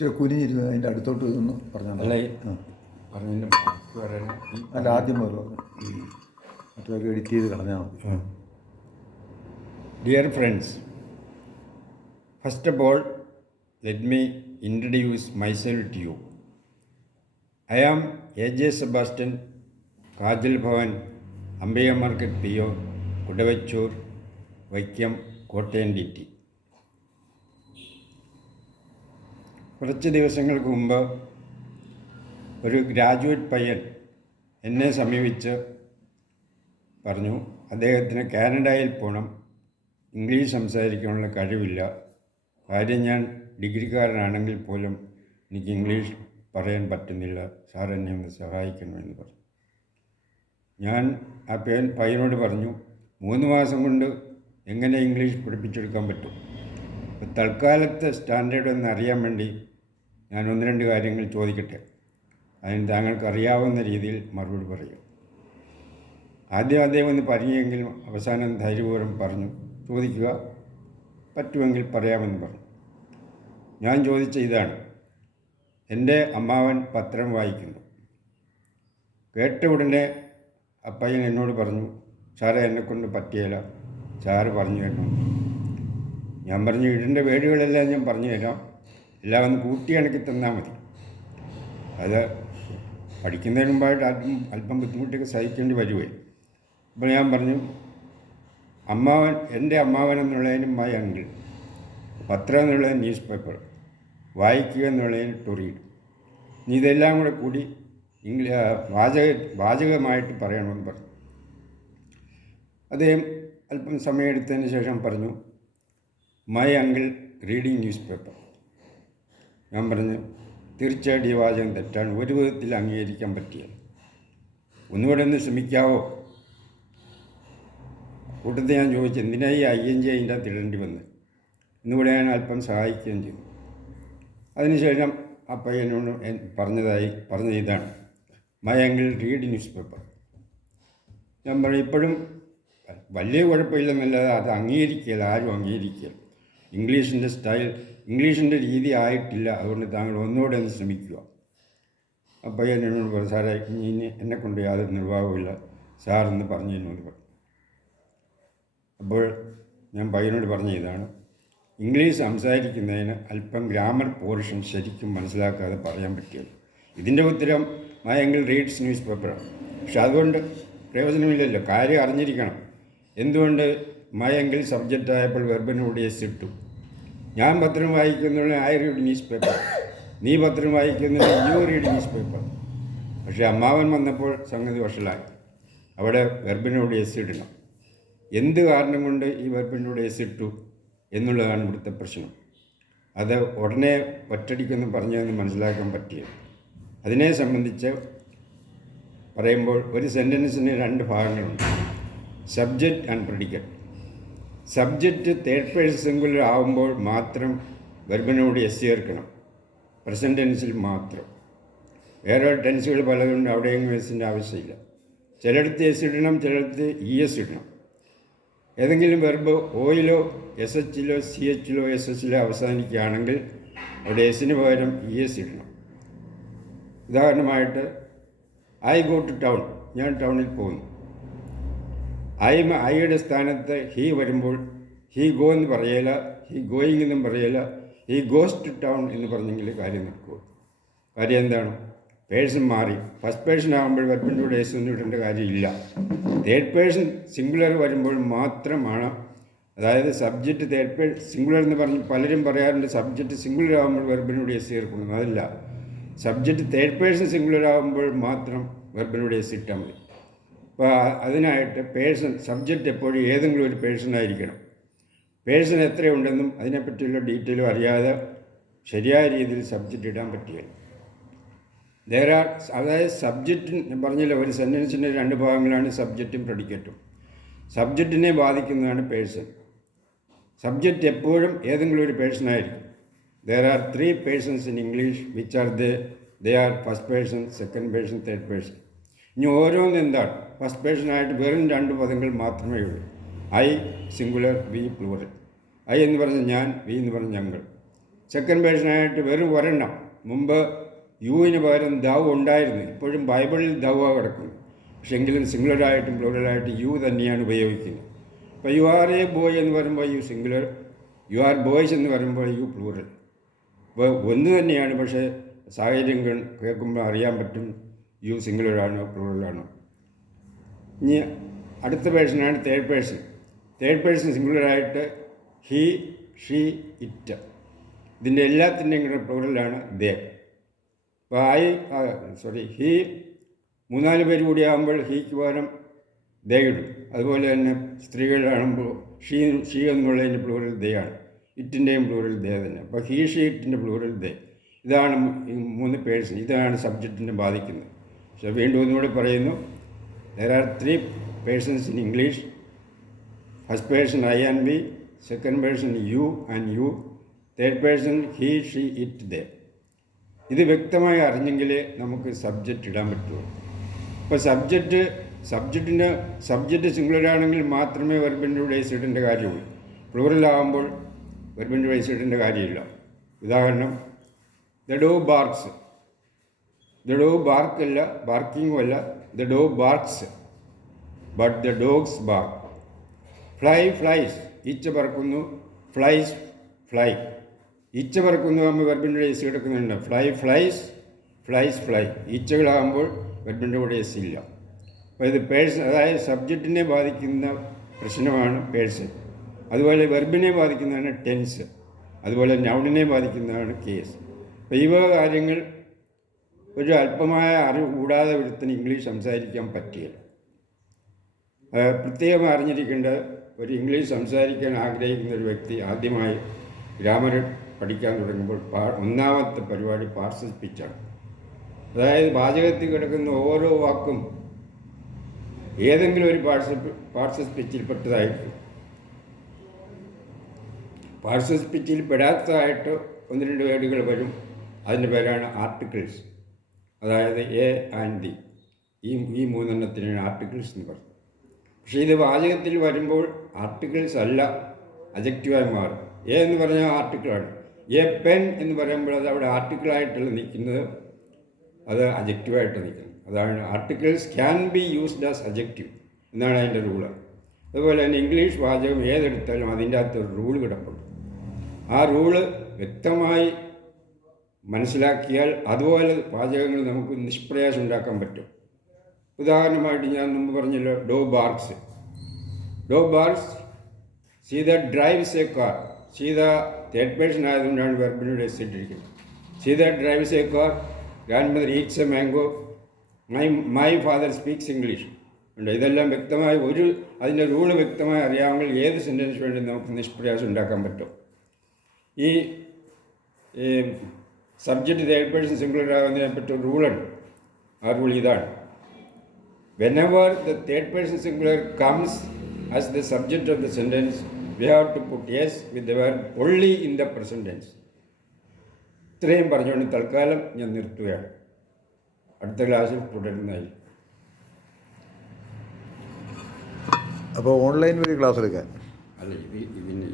ഇച്ചിരി കുനിഞ്ഞിരുന്നു അതിൻ്റെ അടുത്തോട്ട് നിന്ന് പറഞ്ഞാൽ അല്ല പറഞ്ഞതിൻ്റെ അല്ല ആദ്യം മുതൽ പറഞ്ഞു മറ്റൊക്കെ എഡിറ്റ് ചെയ്ത് കളഞ്ഞാൽ മതി. Dear friends, first of all, let me introduce myself to you. I am A.J. Sebastian, Kajal Bhavan, Ambiya Market PO, Kudavachur, Vaikyam, Kottayam DT. കുറച്ച് ദിവസങ്ങൾക്ക് മുമ്പ് ഒരു ഗ്രാജുവേറ്റ് പയ്യൻ എന്നെ സമീപിച്ച് പറഞ്ഞു അദ്ദേഹത്തിന് കാനഡയിൽ പോകണം, ഇംഗ്ലീഷ് സംസാരിക്കാനുള്ള കഴിവില്ല, കാര്യം ഞാൻ ഡിഗ്രിക്കാരനാണെങ്കിൽ പോലും എനിക്ക് ഇംഗ്ലീഷ് പറയാൻ പറ്റുന്നില്ല, സാർ എന്നെ ഒന്ന് സഹായിക്കണമെന്ന് പറഞ്ഞു. ഞാൻ ആ പയ്യനോട് പറഞ്ഞു 3 മാസം കൊണ്ട് എങ്ങനെ ഇംഗ്ലീഷ് പഠിപ്പിച്ചെടുക്കാൻ പറ്റും. അപ്പോൾ തൽക്കാലത്തെ സ്റ്റാൻഡേർഡ് ഒന്ന് അറിയാൻ വേണ്ടി ഞാൻ 1-2 കാര്യങ്ങൾ ചോദിക്കട്ടെ, അതിന് താങ്കൾക്ക് അറിയാവുന്ന രീതിയിൽ മറുപടി പറയും. ആദ്യം അദ്ദേഹം ഒന്ന് പറഞ്ഞെങ്കിലും അവസാനം ധൈര്യപൂർവ്വം പറഞ്ഞു, ചോദിക്കുക, പറ്റുമെങ്കിൽ പറയാമെന്ന് പറഞ്ഞു. ഞാൻ ചോദിച്ച ഇതാണ്: എൻ്റെ അമ്മാവൻ പത്രം വായിക്കുന്നു. കേട്ട ഉടനെ അപ്പയ്യൻ എന്നോട് പറഞ്ഞു, സാറേ എന്നെക്കൊണ്ട് പറ്റിയില്ല, സാറ് പറഞ്ഞു തരണം. ഞാൻ പറഞ്ഞു, ഇതിൻ്റെ വേടുകളെല്ലാം ഞാൻ പറഞ്ഞു തരാം, എല്ലാം ഒന്ന് കൂട്ടി ഇണക്കി തന്നാൽ മതി. അത് പഠിക്കുന്നതിന് മുമ്പായിട്ട് അല്പം ബുദ്ധിമുട്ടൊക്കെ സഹിക്കേണ്ടി വരുവേ. അപ്പോൾ ഞാൻ പറഞ്ഞു, അമ്മാവൻ, എൻ്റെ അമ്മാവൻ എന്നുള്ളതിന് മൈ അങ്കിൾ, പത്രം എന്നുള്ളതിന് ന്യൂസ് പേപ്പർ, വായിക്കുക എന്നുള്ളതിന് ടു റീഡ്. നീ ഇതെല്ലാം കൂടെ കൂടി വാചകമായിട്ട് പറയണമെന്ന് പറഞ്ഞു. അദ്ദേഹം അല്പം സമയമെടുത്തതിന് ശേഷം പറഞ്ഞു, my uncle reading news paper. ഞാൻ പറഞ്ഞു, തീർച്ചയായിട്ടും ഈ വാചകം തെറ്റാണ്, ഒരു വിധത്തിൽ അംഗീകരിക്കാൻ പറ്റില്ല, ഒന്നുകൂടെ ഒന്ന് ശ്രമിക്കാവോ? കൂട്ടത്തിൽ ഞാൻ ചോദിച്ചു, എന്തിനായി ING അതിൻ്റെ അകത്ത് ഇടേണ്ടി വന്ന് എന്നുകൂടെ ഞാൻ അല്പം സഹായിക്കുകയും ചെയ്തു. അതിനുശേഷം ആ പയ്യനോട് പറഞ്ഞത് ഇതാണ്: my uncle read news paper. ഞാൻ പറഞ്ഞു, ഇപ്പോഴും വലിയ കുഴപ്പമില്ലെന്നല്ലാതെ അത് അംഗീകരിക്കുകയില്ല, ആരും അംഗീകരിക്കുകയില്ല. ഇംഗ്ലീഷിൻ്റെ രീതി ആയിട്ടില്ല, അതുകൊണ്ട് താങ്കൾ ഒന്നുകൂടെ ഒന്ന് ശ്രമിക്കുക. ആ പയ്യൻ എന്നോട് പറഞ്ഞു, സാറേ ഇനി എന്നെക്കൊണ്ട് യാതൊരു നിർവാഹവുമില്ല, സാറെന്ന് പറഞ്ഞു എന്നോട് പറഞ്ഞു. അപ്പോൾ ഞാൻ പയ്യനോട് പറഞ്ഞ ഇതാണ്: ഇംഗ്ലീഷ് സംസാരിക്കുന്നതിന് അല്പം ഗ്രാമർ പോർഷൻ ശരിക്കും മനസ്സിലാക്കാതെ പറയാൻ പറ്റില്ല. ഇതിൻ്റെ ഉത്തരം മൈ അങ്കിൾ റീഡ്സ് ന്യൂസ് പേപ്പറാണ്. പക്ഷെ അതുകൊണ്ട് പ്രയോജനമില്ലല്ലോ, കാര്യം അറിഞ്ഞിരിക്കണം. എന്തുകൊണ്ട് മൈ അങ്കിൾ സബ്ജക്റ്റ് ആയപ്പോൾ വെർബിനോട് എസ് ഇട്ടു? ഞാൻ പത്രം വായിക്കുന്നുള്ള ഐ റീഡ് ന്യൂസ് പേപ്പർ, നീ പത്രം വായിക്കുന്നുള്ള യു റീഡ് ന്യൂസ് പേപ്പർ. പക്ഷേ അമ്മാവൻ വന്നപ്പോൾ സംഗതി വഷളായി. അവിടെ വെർബിനോട് എസ് ഇടണം. എന്ത് കാരണം കൊണ്ട് ഈ വെർബിനോട് എസ് ഇട്ടു എന്നുള്ളതാണ് ഇവിടുത്തെ പ്രശ്നം. അത് ഉടനെ ഒറ്റടിക്കൊന്ന് പറഞ്ഞതെന്ന് മനസ്സിലാക്കാൻ പറ്റിയത്. അതിനെ സംബന്ധിച്ച് പറയുമ്പോൾ ഒരു സെൻറ്റൻസിന് 2 ഭാഗങ്ങളുണ്ട്: subject and predicate. Subject third person singular ആവുമ്പോൾ മാത്രം വെർബിനോട് എസ് ചേർക്കണം, പ്രസൻറ്റ് ടെൻസിൽ മാത്രം. വേറെ ടെൻസുകൾ പലതുകൊണ്ട് അവിടെയെങ്കിലും എസിൻ്റെ ആവശ്യമില്ല. ചിലയിടത്ത് എസ് ഇടണം, ചിലയിടത്ത് ES ഇടണം. ഏതെങ്കിലും വെർബ് ഓയിലോ SHലോ CHലോ SSലോ അവസാനിക്കുകയാണെങ്കിൽ അവിടെ എസിന് പകരം ES ഇടണം. ഉദാഹരണമായിട്ട്, ഐ ഗോ ടു ടൗൺ, ഞാൻ ടൗണിൽ പോകുന്നു. ഐയുടെ സ്ഥാനത്ത് ഹീ വരുമ്പോൾ ഹീ ഗോ എന്ന് പറയല, ഹീ ഗോയിങ് എന്നും പറയല, ഹീ ഗോസ് ടു ടൗൺ എന്ന് പറഞ്ഞെങ്കിൽ കാര്യം നിൽക്കുക. കാര്യം എന്താണ്? പേഴ്സൺ മാറി. ഫസ്റ്റ് പേഴ്സൺ ആകുമ്പോൾ വെർബിൻ്റെ കൂടെ എസ് ഒന്നും ഇടേണ്ട കാര്യമില്ല. തേർഡ് പേഴ്സൺ സിംഗുലർ വരുമ്പോൾ മാത്രമാണ്, അതായത് സബ്ജക്റ്റ് തേർഡ് പേഴ്സൺ സിംഗുലർ എന്ന് പറഞ്ഞ് പലരും പറയാറുണ്ട് സബ്ജക്റ്റ് സിംഗുലർ ആകുമ്പോൾ വെർബിനോട് എസ് ചേർക്കണം. അതല്ല, സബ്ജക്റ്റ് തേർഡ് പേഴ്സൺ സിംഗുലർ ആകുമ്പോൾ മാത്രം വെർബിനോട് എസ് ഇട്ടാൽ മതി. അപ്പോൾ അതിനായിട്ട് പേഴ്സൺ, സബ്ജക്റ്റ് എപ്പോഴും ഏതെങ്കിലും ഒരു പേഴ്സൺ ആയിരിക്കണം. പേഴ്സൺ എത്രയുണ്ടെന്നും അതിനെപ്പറ്റിയുള്ള ഡീറ്റെയിലും അറിയാതെ ശരിയായ രീതിയിൽ സബ്ജക്റ്റ് ഇടാൻ പറ്റുകയില്ല. അതായത് സബ്ജക്റ്റ് പറഞ്ഞില്ല, ഒരു സെൻറ്റൻസിൻ്റെ 2 ഭാഗങ്ങളാണ് സബ്ജക്റ്റും പ്രെഡിക്കേറ്റും. സബ്ജക്റ്റിനെ ബാധിക്കുന്നതാണ് പേഴ്സൺ. സബ്ജക്റ്റ് എപ്പോഴും ഏതെങ്കിലും ഒരു പേഴ്സൺ ആയിരിക്കും. There are 3 persons in English which are they are first person, second person, third person. ഇനി ഓരോന്ന് എന്താണ്? ഫസ്റ്റ് പേഴ്സണായിട്ട് വെറും 2 പദങ്ങൾ മാത്രമേ ഉള്ളൂ. I singular, we plural. I എന്ന് പറഞ്ഞാൽ ഞാൻ, വി എന്ന് പറഞ്ഞാൽ ഞങ്ങൾ. സെക്കൻഡ് പേഴ്സണായിട്ട് വെറും ഒരെണ്ണം. മുമ്പ് യുവിന് പകരം ദൗ ഉണ്ടായിരുന്നു. ഇപ്പോഴും ബൈബിളിൽ ദൗവാണ് കിടക്കുന്നത്. പക്ഷെ എങ്കിലും സിംഗുലറായിട്ടും പ്ലൂറലായിട്ടും യു തന്നെയാണ് ഉപയോഗിക്കുന്നത്. അപ്പോൾ യു ആർ എ ബോയ് എന്ന് പറയുമ്പോൾ you singular, you are boys എന്ന് പറയുമ്പോൾ യു പ്ലൂറൽ. അപ്പോൾ ഒന്ന് തന്നെയാണ്, പക്ഷേ സാഹചര്യം കേൾക്കുമ്പോൾ അറിയാൻ പറ്റും യു സിംഗുലറാണോ പ്ലൂറലാണോ. ഇനി അടുത്ത പേഴ്സണാണ് തേർഡ് പേഴ്സൺ. തേർഡ് പേഴ്സൺ സിംഗുലറായിട്ട് ഹീ, ഷീ, ഇറ്റ്. ഇതിൻ്റെ എല്ലാത്തിൻ്റെയും കൂടെ പ്ലൂറലാണ് ദേ. അപ്പോൾ ഹീ 3-4 പേര് കൂടി ആകുമ്പോൾ ഹീക്ക് പകരം ദേ ഇടും. അതുപോലെ തന്നെ സ്ത്രീകളാകുമ്പോൾ ഷീ എന്നുള്ളതിൻ്റെ പ്ലൂറൽ ദേ ആണ്. ഇറ്റിൻ്റെയും പ്ലൂറൽ ദേ തന്നെ. അപ്പോൾ ഹീ, ഷീ, ഇറ്റിൻ്റെ പ്ലൂറൽ ദേ. ഇതാണ് 3 പേഴ്സൺ. ഇതാണ് സബ്ജക്റ്റിനെ ബാധിക്കുന്നത്. പക്ഷേ വീണ്ടും ഒന്നുകൂടി പറയുന്നു, there are 3 persons in English. First person I and we, second person you and you, third person he, she, it, they. ഇത് വ്യക്തമായി അറിഞ്ഞെങ്കിലേ നമുക്ക് സബ്ജക്റ്റ് ഇടാൻ പറ്റുള്ളൂ. ഇപ്പോൾ സബ്ജക്റ്റ് സിംഗുലറാണെങ്കിൽ മാത്രമേ വെർബിൻ്റെ ബേസ് ഇടേണ്ട കാര്യമുള്ളൂ. പ്ലൂറലാകുമ്പോൾ വെർബിൻ്റെ ബേസ് ഇടേണ്ട കാര്യമില്ല. ഉദാഹരണം, the dog barks. The dog ബാർക്കല്ല, ബാർക്കിങ്ങും അല്ല, the dog barks, but the dogs bark. Flies, ഈച്ച പറക്കുന്നു. Flies, fly. ഈച്ച പറക്കുന്നു ആകുമ്പോൾ വെർബിൻ്റെ ബേസ് കിടക്കുന്നുണ്ട്. Flies, fly. ഈച്ചകളാകുമ്പോൾ വെർബിൻ്റെ കൂടെ എസ് ഇല്ല. അപ്പോൾ ഇത് പേഴ്സൺ, അതായത് സബ്ജക്റ്റിനെ ബാധിക്കുന്ന പ്രശ്നമാണ് പേഴ്സൺ. അതുപോലെ വെർബിനെ ബാധിക്കുന്നതാണ് ടെൻസ്. അതുപോലെ നൗണിനെ ബാധിക്കുന്നതാണ് കേസ്. അപ്പോൾ ഈ കാര്യങ്ങൾ ഒരു അല്പമായ അറിവ് കൂടാതെ ഒരുത്തിന് ഇംഗ്ലീഷ് സംസാരിക്കാൻ പറ്റില്ല. പ്രത്യേകം അറിഞ്ഞിരിക്കേണ്ട, ഒരു ഇംഗ്ലീഷ് സംസാരിക്കാൻ ആഗ്രഹിക്കുന്ന ഒരു വ്യക്തി ആദ്യമായി ഗ്രാമർ പഠിക്കാൻ തുടങ്ങുമ്പോൾ ഒന്നാമത്തെ പരിപാടി പാർസൽ സ്പീച്ചാണ്. അതായത് വാചകത്തിൽ കിടക്കുന്ന ഓരോ വാക്കും ഏതെങ്കിലും ഒരു പാർസൽ സ്പീച്ചിൽ പെട്ടതായിരിക്കും. പാർസൽ സ്പീച്ചിൽ പെടാത്തതായിട്ട് 1-2 വേർഡുകൾ വരും. അതിൻ്റെ പേരാണ് ആർട്ടിക്കിൾസ്. അതായത് എ ആൻഡ് ദി, ഈ 3 എണ്ണത്തിനാണ് ആർട്ടിക്കിൾസ് എന്ന് പറയുന്നത്. പക്ഷേ ഇത് വാചകത്തിൽ വരുമ്പോൾ ആർട്ടിക്കിൾസ് അല്ല, അജക്റ്റീവായി മാറും. എ എന്ന് പറഞ്ഞാൽ ആർട്ടിക്കിളാണ്. എ പെൻ എന്ന് പറയുമ്പോൾ അത് അവിടെ ആർട്ടിക്കിളായിട്ടുള്ള നിൽക്കുന്നത്, അത് അജക്റ്റീവായിട്ട് നിൽക്കുന്നത്. അതാണ് articles can be used as adjective എന്നാണ് അതിൻ്റെ റൂള്. അതുപോലെ തന്നെ ഇംഗ്ലീഷ് വാചകം ഏതെടുത്താലും അതിൻ്റെ അകത്ത് ഒരു റൂൾ കിടപ്പുണ്ട്. ആ റൂള് വ്യക്തമായി മനസ്സിലാക്കിയാൽ അതുപോലെ വാചകങ്ങൾ നമുക്ക് നിഷ്പ്രയാസം ഉണ്ടാക്കാൻ പറ്റും. ഉദാഹരണമായിട്ട് ഞാൻ മുമ്പ് പറഞ്ഞല്ലോ, dog barks. Sita drives a car. Sita third person ആയതുകൊണ്ടാണ് വെർബിനോട് എത്തിയിരിക്കുന്നത്. Sita drives a car. Grandmother eats a mango. My father speaks English. ഉണ്ട്. ഇതെല്ലാം വ്യക്തമായി അതിൻ്റെ റൂള് വ്യക്തമായി അറിയാമെങ്കിൽ ഏത് സെൻറ്റൻസ് വേണ്ടി നമുക്ക് നിഷ്പ്രയാസം ഉണ്ടാക്കാൻ പറ്റും. ഈ സബ്ജക്റ്റ് തേർഡ് പേഴ്സൺ സിംഗുലർ ആകുന്നതിനെ പറ്റി ഒരു റൂളുണ്ട്. ആ റൂൾ ഇതാണ്: whenever the third person singular comes as the subject of the sentence, we have to put yes with the verb only in the present tense. ഇത്രയും പറഞ്ഞുകൊണ്ട് തൽക്കാലം ഞാൻ നിർത്തുകയാണ്. അടുത്ത ക്ലാസ്സിൽ തുടരുന്നതായി. അപ്പോൾ ഓൺലൈൻ വഴി ക്ലാസ് എടുക്കാൻ അല്ല, ഇതിന്